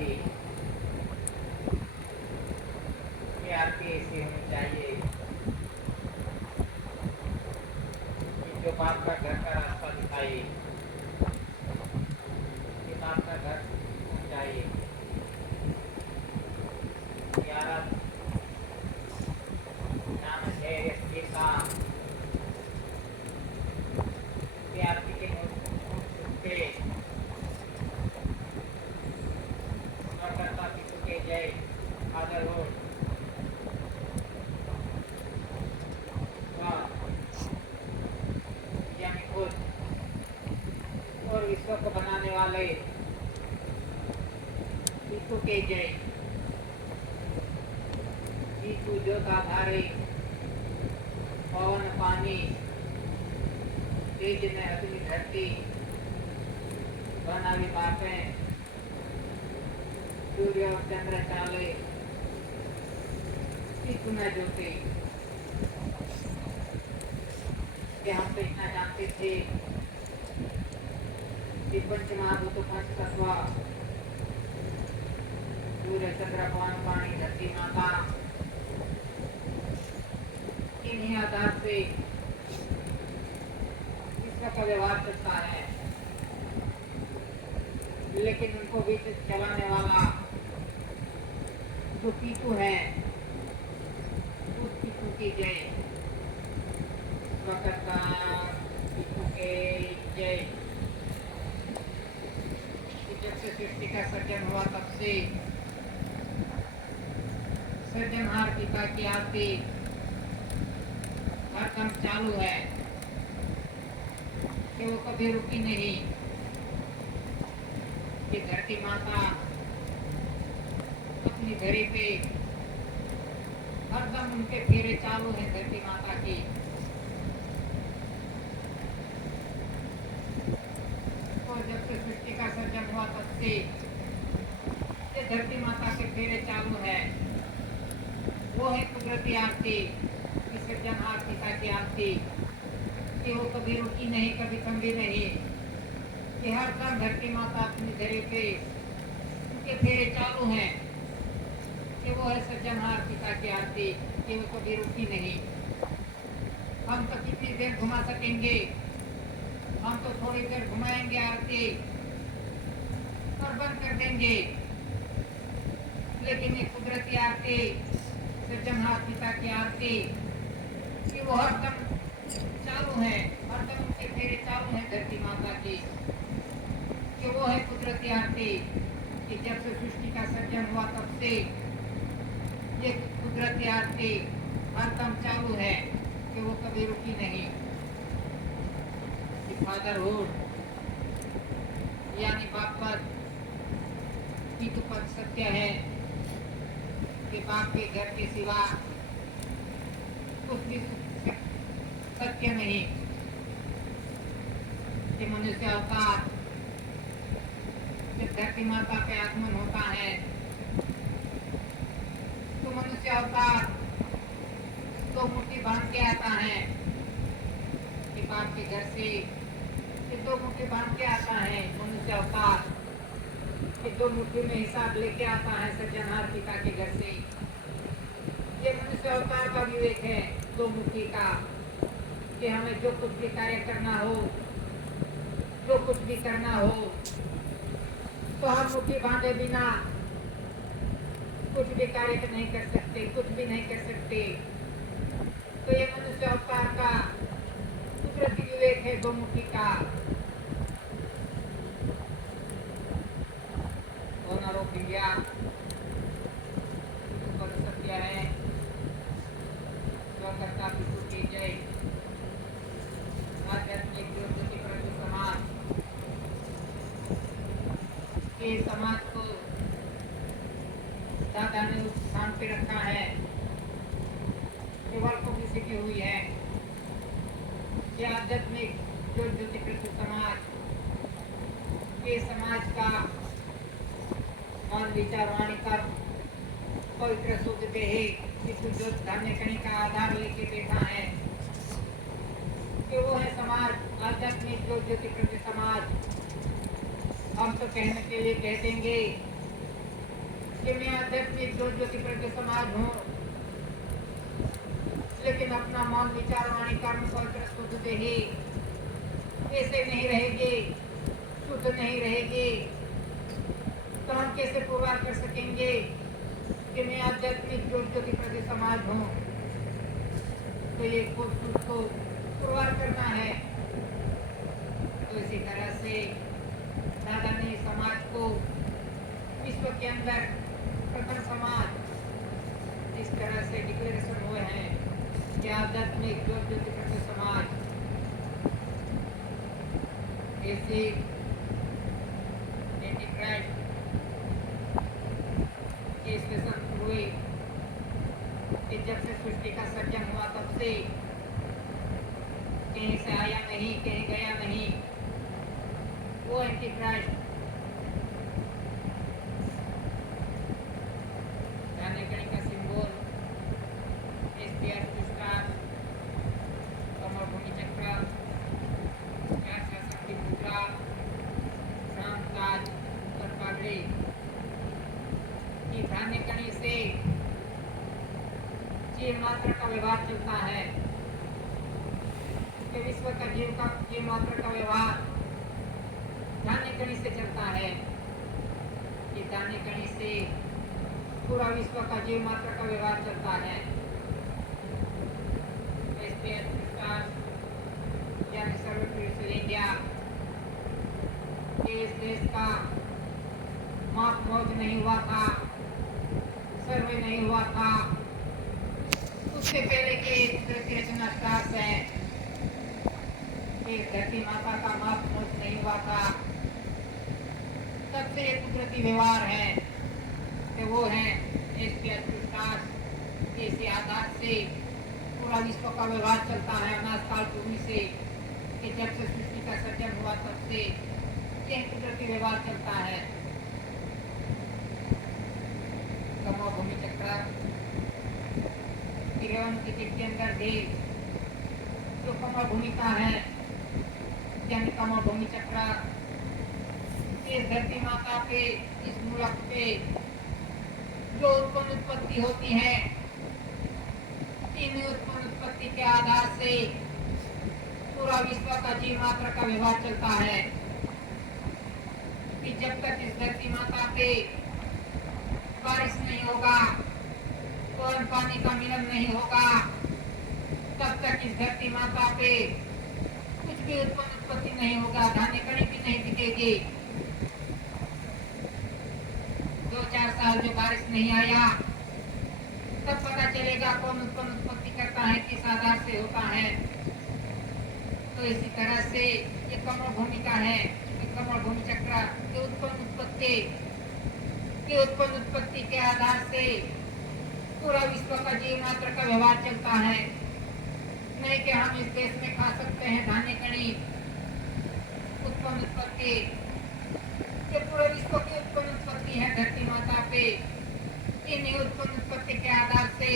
आरती, ये आरती ऐसी होनी चाहिए कि जो बाप का घर का रास्ता दिखाए, कि बाप का घर चाहिए। ग्यारह नाम है गीता की आरती के मुख पे करता पितु के जय फादर हो यानी खुद और विश्व को बनाने वाले पितु के जय। पितु ज्योताधारी पवन पानी तेज में अग्नि धरती बनावी बापे सूर्य और चंद्र चाले पितु में ज्योति। कि हम तो इतना जानते थे कि पंच महाभूत पंच तत्व सूर्य चंद्र पवन पानी धरती माता इन्हीं आधार से का व्यवहार करता है, लेकिन उनको बीच चलाने वाला जो पितु है उस पितु की जय। पितु के जय। जब से सृष्टि का सर्जन हुआ तब से सृजनहार पिता की आरती हर दम चालू है कि वो कभी रुकी नहीं। कि धरती माता अपनी धरी पे हरदम उनके फेरे चालू है धरती माता की। और जब से सृष्टि का सर्जन हुआ तब से ये धरती माता के फेरे चालू है। वो है कुदरती आरती, सृजनहार पिता की आरती कि वो कभी रुकी नहीं, कभी थमी नहीं। कि हर दम धरती माता अपनी धरे पे उनके फेरे चालू हैं। कि वो है सज्जनहार पिता की आरती कि वो कभी रुकी नहीं। हम तो कितनी देर घुमा सकेंगे, हम तो थोड़ी देर घुमाएंगे आरती और बंद कर देंगे। लेकिन ये कुदरती आरती सज्जनहार पिता की आरती कि वो हर दम चालू है, हर दम उनके फेरे चालू है धरती माता की। कि वो है कुदरती आरती कि जब से सृष्टि का सर्जन हुआ तब से ये कुदरती आरती हर दम चालू है कि वो कभी रुकी नहीं। फादरहुड यानी बाप पद, पितु पद सत्य है कि बाप के घर के सिवा कुछ भी सत्य नहीं। कि मनुष्य अवतार जब धरती माता पे आगमन होता है तो मनुष्य अवतार दो मुट्ठी बांध के आता है। कि बाप के घर से दो मुट्ठी बांध के आता है मनुष्य अवतार। कि दो मुट्ठी में हिसाब लेके आता है सज्जनहार पिता के घर से। ये मनुष्य अवतार का विवेक है दो मुट्ठी का। कि हमें जो कुछ भी कार्य करना हो, जो कुछ भी करना हो तो हम मुट्ठी बांधे बिना कुछ भी कार्य नहीं कर सकते, कुछ भी नहीं कर सकते। तो ये मनुष्य अवतार का कुदरती विवेक है दो मुट्ठी का। ओनर ऑफ इंडिया सत्य है, स्वकर्ता पितु की जय। आध्यात्मिक ज्योति प्रति समाज के समाज को दादा ने उस स्थान पे रखा है केवल को किसी की हुई है। ये आध्यात्मिक ज्योति प्रति समाज के समाज का मन विचार वाणी कर्म पवित्र शुद्ध देहे शिशु जो धान्य कहीं का आधार लेके बैठा है कि वो है समाज आध्यात्मिक ज्योति प्रति समाज। हम तो कहने के लिए कह देंगे कि मैं आध्यात्मिक ज्योति प्रज्ञ समाज हूँ, लेकिन अपना मन विचार वाणी कर्म पवित्र शुद्ध देही ऐसे नहीं रहेगी, शुद्ध नहीं रहेगी, तो हम कैसे पुरवार कर सकेंगे कि मैं आध्यात्मिक ज्योति प्रज्ञ समाज हूँ? तो ये खुद को पुरवार करना है। तो इसी तरह से दादा ने समाज को विश्व के अंदर प्रथम समाज इस तरह से डिक्लेरेशन हुए हैं कि आध्यात्मिक ज्योति प्रज्ञ समाज ऐसी एंटीक्राइस्ट के स्टेशन हुए कि जब से सृष्टि का सर्जन हुआ तब से कहीं से आया नहीं, कहीं गया नहीं, वो एंटीक्राइस्ट जाने कहीं का सिंबल एसपीआर स्टार कमल भूमि चक्र चार शासन की मुद्रा शाम ताज उत्तर पागड़ी की धान्य कणी से जीव मात्र का व्यवहार चलता है। कि विश्व का जीव मात्र का व्यवहार धान्य कणी से चलता है। कि धान्य कणी से पूरा विश्व का जीव मात्र का व्यवहार चलता है। यानी सर्वोत्कृष्ट इंडिया इस देश का माप मौज नहीं हुआ था, सर्वे नहीं हुआ था, उससे पहले के रचना स्टार्स है कि धरती माता का माप मौज नहीं हुआ था। तब से ये कुदरती व्यवहार है कि वो है इसी आधार से पूरा विश्व का व्यवहार चलता है। अनाज काल भूमि से कि जब से सृष्टि का सर्जन हुआ तब से यह कुदरती व्यवहार चलता है। कमो भूमि चक्र के अंदर भी जो कमल भूमिका है, यानी कमल भूमि चक्र इस धरती माता पे, इस मुल्क पे जो उत्पत्ति होती है, इन उत्पत्ति के आधार से पूरा विश्व का जीव मात्र का व्यवहार चलता है। कि जब तक इस धरती माता पे बारिश नहीं होगा, और पानी का मिलन नहीं होगा, तब तक इस धरती माता पे कुछ भी उत्पत्ति नहीं होगा, धान्य कणी भी नहीं दिखेगी। 2-4 साल जो बारिश नहीं आया, तब पता चलेगा कौन उत्पत्ति करता है, किस आधार से होता है। तो इसी तरह से ये कमल भूमिका है, कमल भूमि चक्र के उत्पत्ति के आधार से पूरा विश्व का जीव मात्र का व्यवहार चलता है। नहीं कि हम इस देश में खा सकते हैं धान्य कणी उत्पत्ति, ये पूरे विश्व की उत्पत्ति है धरती माता पे। इन उत्पत्ति के आधार से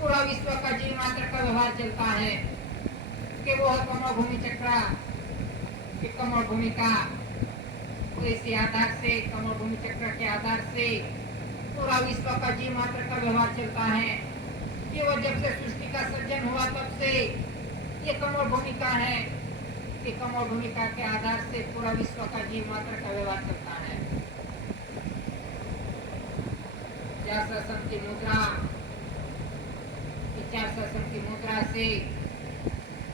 पूरा विश्व का जीव मात्र का व्यवहार चलता है। कि वो है कमल भूमि चक्र, कमल भूमिका। तो इसी आधार से कमल भूमि चक्र के आधार से पूरा विश्व का जीव मात्र का व्यवहार चलता है। कि वो जब से सृष्टि का सर्जन हुआ तब से ये कमल भूमिका है। कि कमल भूमिका के आधार से पूरा विश्व का जीव मात्र का व्यवहार चलता है। चार शासन की मुद्रा, चार शासन की मुद्रा से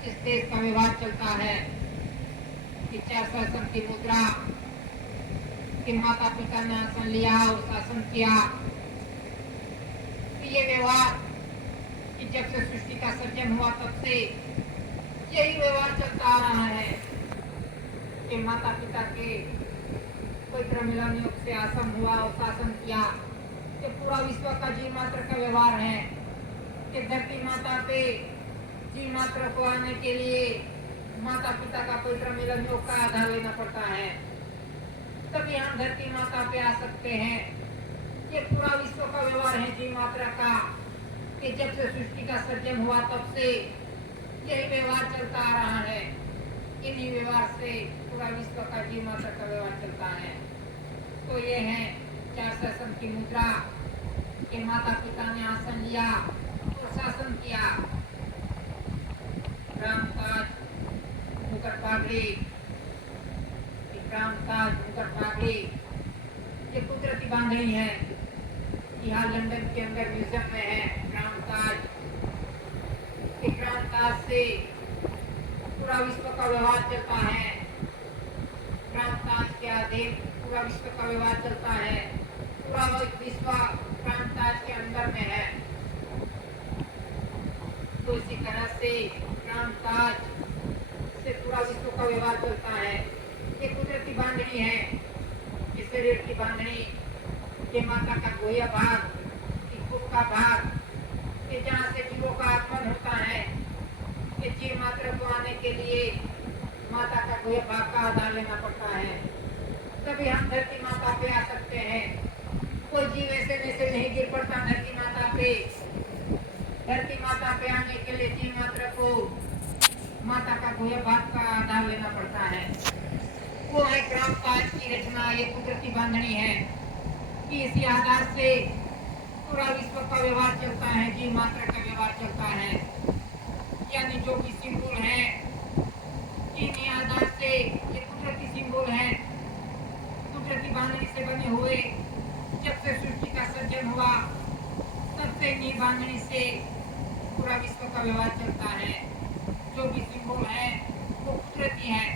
इस देश का व्यवहार चलता है। कि चार शासन की मुद्रा कि माता पिता ने आसन लिया और शासन किया। तो ये व्यवहार कि जब से सृष्टि का सर्जन हुआ तब से यही व्यवहार चलता आ रहा है। कि माता पिता के पवित्र मिलन योग से आसन हुआ और शासन किया। ये पूरा विश्व का जीव मात्र का व्यवहार है। कि धरती माता पे जीव मात्र को आने के लिए माता पिता का पवित्र मिलन योग का आधार लेना पड़ता है, तभी हम धरती माता पे आ सकते हैं। ये पूरा विश्व का व्यवहार है जीव मात्रा का। कि जब से सृष्टि का सर्जन हुआ तब से यही व्यवहार चलता आ रहा है। इन्हीं व्यवहार से पूरा विश्व का जीव मात्रा का व्यवहार चलता है। तो ये है शासन की मुद्रा के माता पिता ने आसन लिया और शासन किया। रामताज मुकर पागड़ी, रामताज मुकर पागड़ी ये कुदरती बांधनी है। यहाँ लंदन के अंदर म्यूजियम में है रामताज। रामताज से पूरा विश्व का व्यवहार चलता है। रामताज के अधीन पूरा विश्व का व्यवहार चलता है। पूरा विश्व रामताज के अंदर में है। तो इसी तरह से रामताज से पूरा विश्व का व्यवहार चलता है। ये कुदरती बांधनी है। इस शरीर की बांधनी ये माता का गोया भाग, खुद का भाग, ये जहाँ से जीवों का आगमन होता है। ये जीव मात्र को आने के लिए माता का गोया भाग का आधार लेना पड़ता है, तभी हम धरती माता पे आ सकते हैं। कोई जीव ऐसे वैसे नहीं गिर पड़ता धरती माता पे। धरती माता पे आने के लिए जीव मात्र को माता का गोया भाग का आधार लेना पड़ता है। वो है रामताज की रचना। ये कुदरती बांधनी है कि इसी आधार से पूरा विश्व का व्यवहार चलता है, जीव मात्र का व्यवहार चलता है। यानी जो भी सिंबल है इन्हीं आधार से ये कुदरती सिंबल है। कुदरती बांधनी से बने हुए जब से सृष्टि का सृजन हुआ तब से इन्हीं बांधनी से पूरा विश्व का व्यवहार चलता है। जो भी सिंबल है वो कुदरती है।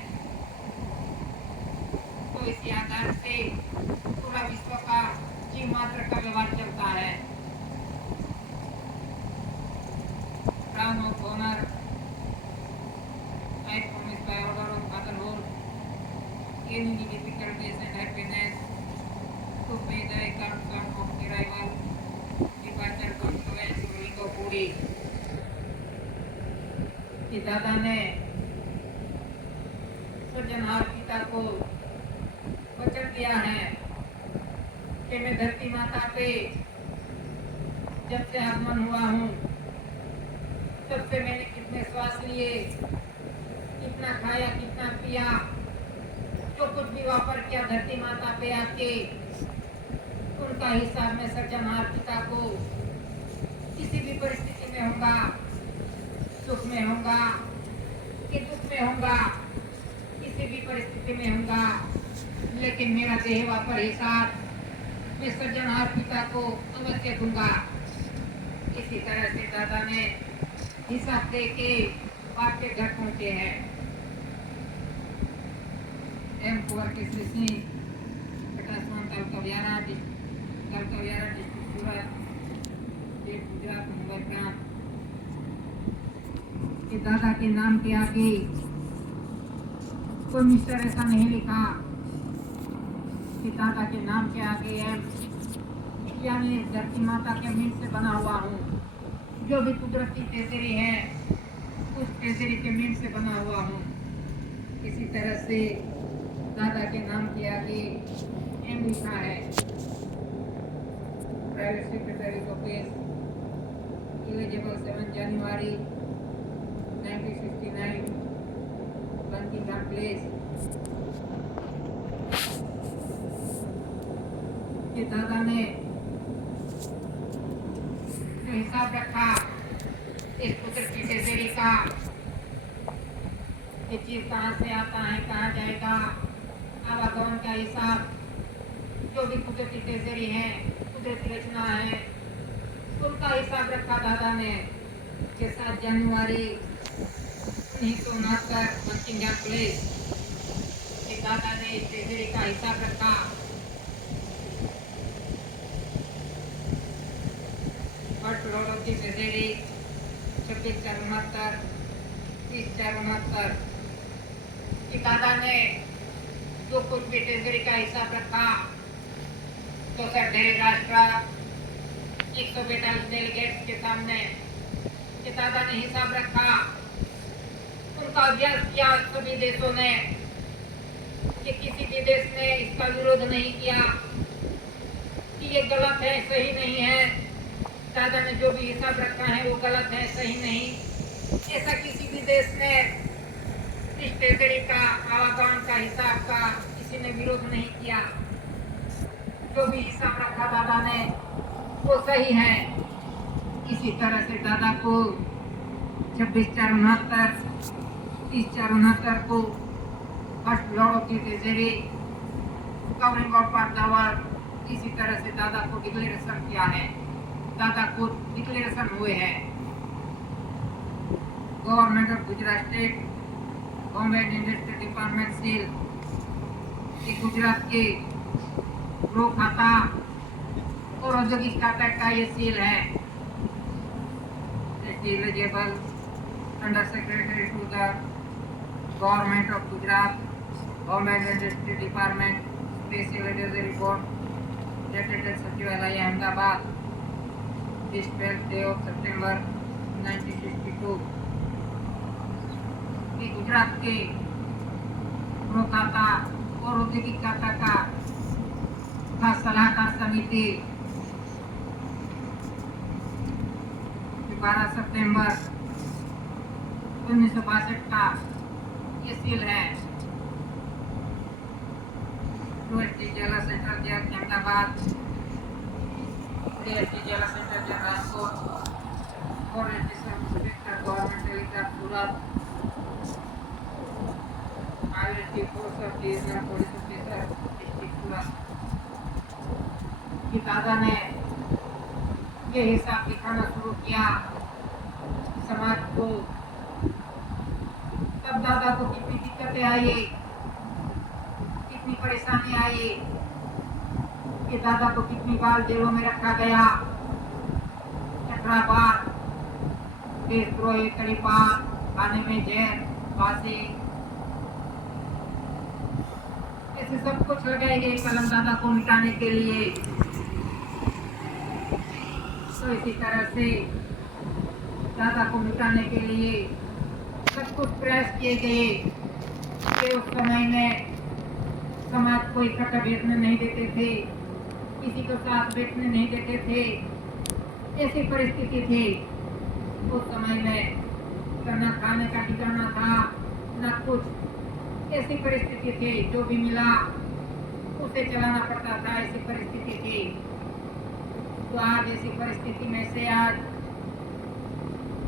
तो इसी आधार से पूरा विश्व का जीव मात्र का व्यवहार चलता है। Crown of honor, I promise by order of motherhood, any difficulties and happiness, to pay the account of arrival, departure, confluence, ruling of Puri. कि दादा ने सृजनहार पिता को वचन दिया है कि मैं धरती माता पे जब से आगमन हुआ हूँ तब से मैंने कितने श्वास लिए, कितना खाया, कितना पिया, जो कुछ भी वापर किया धरती माता पे आके उनका हिसाब में सृजनहार पिता को किसी भी परिस्थिति में होगा, सुख में होगा कि दुख में होगा, किसी भी परिस्थिति में होगा, लेकिन मेरा देह वापर हिसाब मैं सृजनहार पिता को अवश्य दूंगा। इसी तरह से दादा ने हिसाब दे के बाप के घर पहुंचे हैं। एम कुंवर के श्री सिंह तालुका व्यारा डिस्ट्रिक्ट सूरत, स्टेट गुजरात, मुंबई प्रांत। कि दादा के नाम के आगे कोई मिस्टर ऐसा नहीं लिखा कि दादा के नाम के आगे एम, यानी धरती माता के मीट से बना हुआ हूँ। जो भी कुदरती ट्रेजरी है उस ट्रेजरी के मीट से बना हुआ हूँ। इसी तरह से दादा के नाम के आगे एम लिखा है। प्राइवेट सेक्रेटरी ऑफिस, एलिजिबल 7 जनवरी 1969, बंकिंगहम प्लेस। कि दादा ने जो हिसाब रखा इस कुदरती ट्रेजरी का, ये चीज कहाँ से आता है, कहाँ जाएगा, आवागमन का हिसाब, जो भी कुदरती ट्रेजरी है, कुदरती रचना है, उनका हिसाब रखा दादा ने। 7 जनवरी 1969 बंकिंगहम प्लेस कि दादा ने इस ट्रेजरी का हिसाब रखा। First Lord of the treasury 26/4/69, 30/4/69 कि दादा ने जो कुछ भी ट्रेजरी का हिसाब रखा तो सर ढेर राष्ट्र 142 डेलीगेट्स के सामने कि दादा ने हिसाब रखा। उनका अभ्यास किया सभी देशों ने कि किसी भी देश ने इसका विरोध नहीं किया कि ये गलत है, सही नहीं है। दादा ने जो भी हिसाब रखा है वो गलत है, सही नहीं। ऐसा किसी भी देश ने इस ट्रेजरी का, आवागमन का, हिसाब का किसी ने विरोध नहीं किया। जो भी हिसाब रखा दादा ने वो सही है। इसी तरह से दादा को 26/4/69 30/4/69 को first Lord of the treasury covering of part इसी तरह से दादा को डिक्लेरेशन किया है। दादा को डिक्लेरेशन हुए हैं। Government of Gujarat state Bombay and industry department seal Gujarat के गृह खाता और औद्योगिक खाता का ये सील है। Eligible under secretary to the government of Gujarat Bombay and industry department special auditory report dated सचिवालय अहमदाबाद 12 सितंबर 1962 कि गुजरात के गृह खाता और औद्योगिक खाता का सलाहकार समिति 12 सितंबर 1962 का ये सील है। जिला सेंटर जेल अहमदाबाद, जिला centre jail Rajkot, forest sub inspector government telegraph Surat, IST force of divisional police officer district Surat. कि दादा ने ये हिसाब दिखाना शुरू किया समाज को। तब दादा को कितनी दिक्कतें आई, कितनी परेशानी आई कि दादा को कितनी बार जेलों में रखा गया। 18 बार देशद्रोही, तड़ीपार, खाने में जहर, फांसी, ऐसे सब कुछ लगाई गई कलम दादा को मिटाने के लिए। तो इसी तरह से दादा को मिटाने के लिए सब कुछ प्रयास किए गए कि उस समय में समाज को इकट्ठा बैठने नहीं देते थे, किसी को साथ बैठने नहीं देते थे। ऐसी परिस्थिति थी उस समय में, न खाने का ठिकाना था न कुछ। ऐसी परिस्थिति थी, जो भी मिला उसे चलाना पड़ता था। ऐसी परिस्थिति थी। तो आज ऐसी परिस्थिति में से आज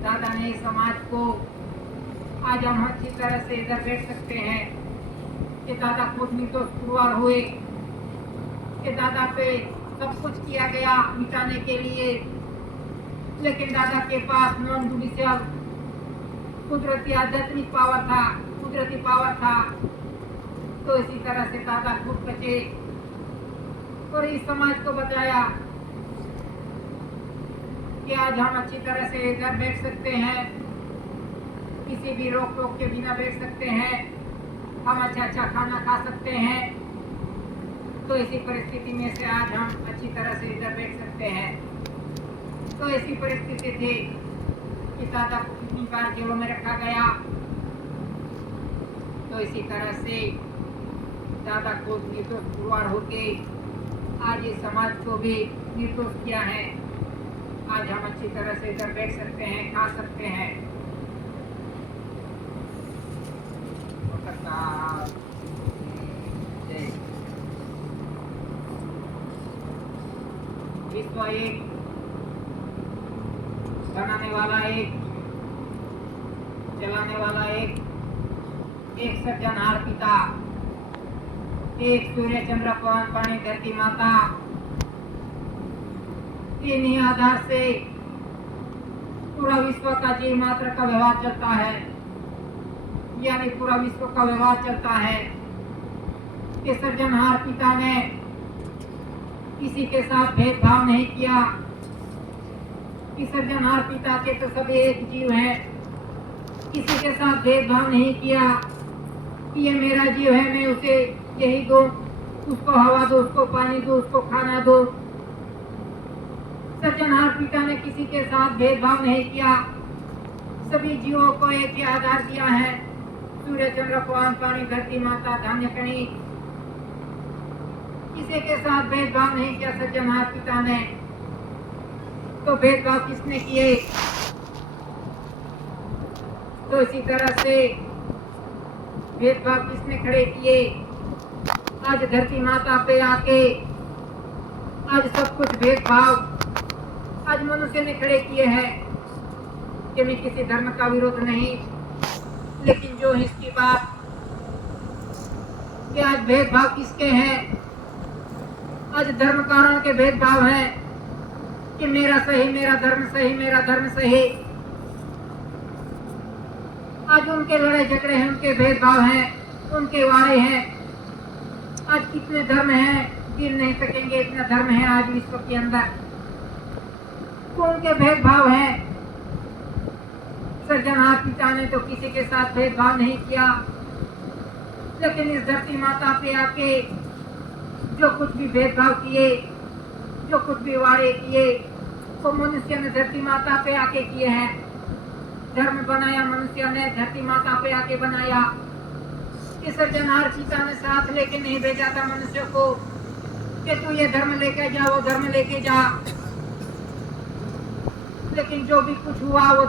दादा ने समाज को, आज हम अच्छी तरह से इधर बैठ सकते हैं कि दादा खुद निर्दोष पुरवार हुए, कि दादा पे सब कुछ किया गया मिटाने के लिए, लेकिन दादा के पास नॉन जुडिशियल कुदरती आध्यात्मिक पावर था, कुदरती पावर था। तो इसी तरह से दादा खुद बचे और इस समाज को बचाया कि आज हम अच्छी तरह से इधर बैठ सकते हैं, किसी भी रोक टोक के बिना बैठ सकते हैं, हम अच्छा खाना खा सकते हैं। तो इसी परिस्थिति में से आज हम अच्छी तरह से इधर बैठ सकते हैं। तो ऐसी परिस्थिति थी कि दादा को कितनी बार जेलों में रखा गया। तो इसी तरह से दादा को निर्दोष पुरवार होके आज इस समाज को भी निर्दोष किया है। आज हम अच्छी तरह से इधर बैठ सकते हैं, खा सकते हैं। विश्व एक, बनाने वाला एक, चलाने वाला एक सृजनहार पिता, एक सूर्य चंद्र पवन पानी धरती माता, तीन ही आधार से पूरा विश्व का जीव मात्र का व्यवहार चलता है। यानी पूरा विश्व का व्यवहार चलता है। कि सृजनहार पिता ने किसी के साथ भेदभाव नहीं किया कि सृजनहार पिता के तो सभी एक जीव है। किसी के साथ भेदभाव नहीं किया कि ये मेरा जीव है, मैं उसे यही दो, उसको हवा दो, उसको पानी दो, उसको खाना दो। सृजनहार पिता ने किसी के साथ भेदभाव नहीं किया। सभी जीवों को एक ही आधार दिया है। सूर्य चंद्र पवन पानी धरती माता धान्य कणी, किसी के साथ भेदभाव नहीं किया सृजनहार पिता ने। तो भेदभाव किसने किए? तो इसी तरह से भेदभाव किसने खड़े किए? आज धरती माता पे आके आज सब कुछ भेदभाव आज मनुष्य ने खड़े किए हैं कि मैं किसी धर्म का विरोध नहीं, लेकिन जो इसकी बात कि आज भेदभाव किसके हैं, आज धर्म कारण के भेदभाव हैं कि मेरा सही, मेरा धर्म सही, मेरा धर्म सही। आज उनके लड़ाई झगड़े हैं, उनके भेदभाव हैं, उनके वारे हैं। आज कितने धर्म हैं गिन नहीं सकेंगे, इतना धर्म है आज विश्व के अंदर। तो उनके भेदभाव हैं। सृजनहार पिता ने तो किसी के साथ भेदभाव नहीं किया, लेकिन इस धरती माता पे आके जो कुछ भी भेदभाव किए, जो कुछ भी वारे किए, वो मनुष्य ने धरती माता पे आके किए हैं। धर्म बनाया मनुष्य ने, धरती माता पे आके बनाया। इस सृजनहार पिता ने साथ लेके नहीं भेजा था मनुष्य को कि तू ये धर्म लेके जा, वो धर्म लेके जा, लेकिन जो भी कुछ हुआ वो